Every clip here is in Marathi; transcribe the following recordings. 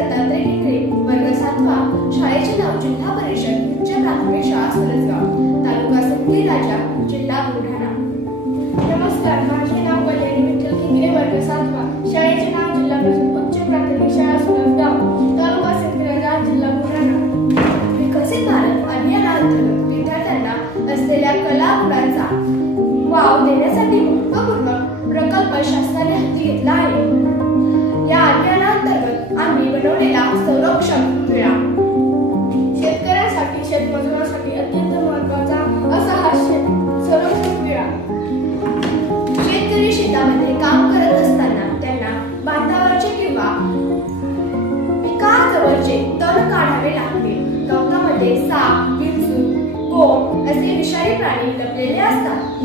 दत्तात्रय टिकरे वर्ग सातवा शाळेचे नाव जिल्हा परिषद उच्च प्राथमिक शाळा तालुका राजा जिल्हा बुलढाणा. नमस्कार माझे नाव कल्याणी विठ्ठल किंगरे वर्ग सातवा शाळेचे नाव जिल्हा परिषद उच्च प्राथमिक शाळा तालुका जिल्हा बुलढाणा. विकसित भारत अभियानाअंतर्गत विद्यार्थ्यांना असलेल्या कला गुणांचा वाव देण्यासाठी महत्त्वपूर्ण प्रकल्प शासनाने म्हणजे पिकाजवळचे तण काढावे लागते गवतामध्ये साप विंचू कोंब असे विषारी प्राणी लपलेले असतात.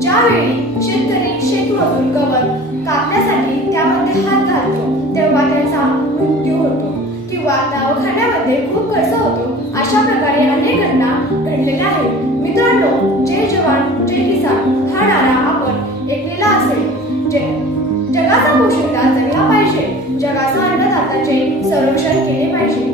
ज्यावेळी शेतकरी शेतमधून गवत कापण्यासाठी त्यामध्ये हात घालतो तेव्हा त्याचा मृत्यू होतो किंवा दवाखान्यामध्ये खूप खर्च होतो. अशा प्रकारे अनेक घटना घडलेल्या आहेत मित्रांनो जे जवान जे किसान हा नारा आपण ऐकलेला असेल. जे जगाचा पोषिता जगला पाहिजे. जगाचा अन्नदाताचे संरक्षण केले पाहिजे.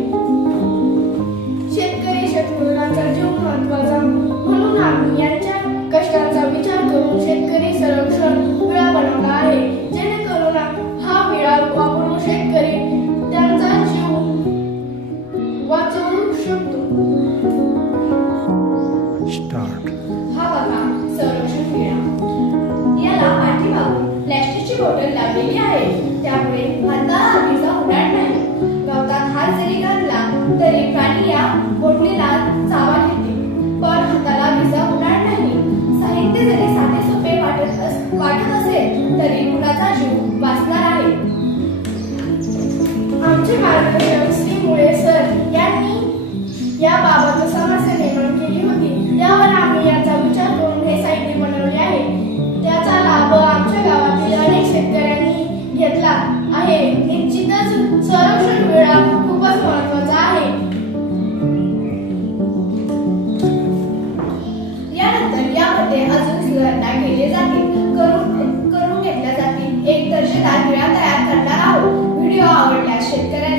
शेतकरी शेतमजुरांचा जीव महत्त्वाचा म्हणून आम्ही यांच्या कष्टांचा विचार करून शेतकरी संरक्षण विळा बनवला आहे. जेणेकरून हा विळा वापरून शेतकरी त्यांचा जीव वाचवू शकतो. स्टार्ट प्लॅस्टिकची बॉटल लावलेली आहे. त्यामुळे हाताला आगीचा उडाट नाही. गवतात हात जरी घातला तरी प्राणी या बोटलीला चावा घेते पण हाताला विजा उडाट नाही. साहित्य जरी साधे सोपे वाटत वाटत असेल तरी मुलाचा जीव वाचणार आहे. आमचे मार्गदर्शक श्री मुळे सर यांनी याबाबत समस्या निर्माण केली होती. त्यावर मध्ये अजून सुधारणा केली जाते. करून करून घेतल्या जाते. एक दर्जेदार वेळा तयार करणार आहोत. व्हिडिओ आवडल्यास शेतकऱ्यांना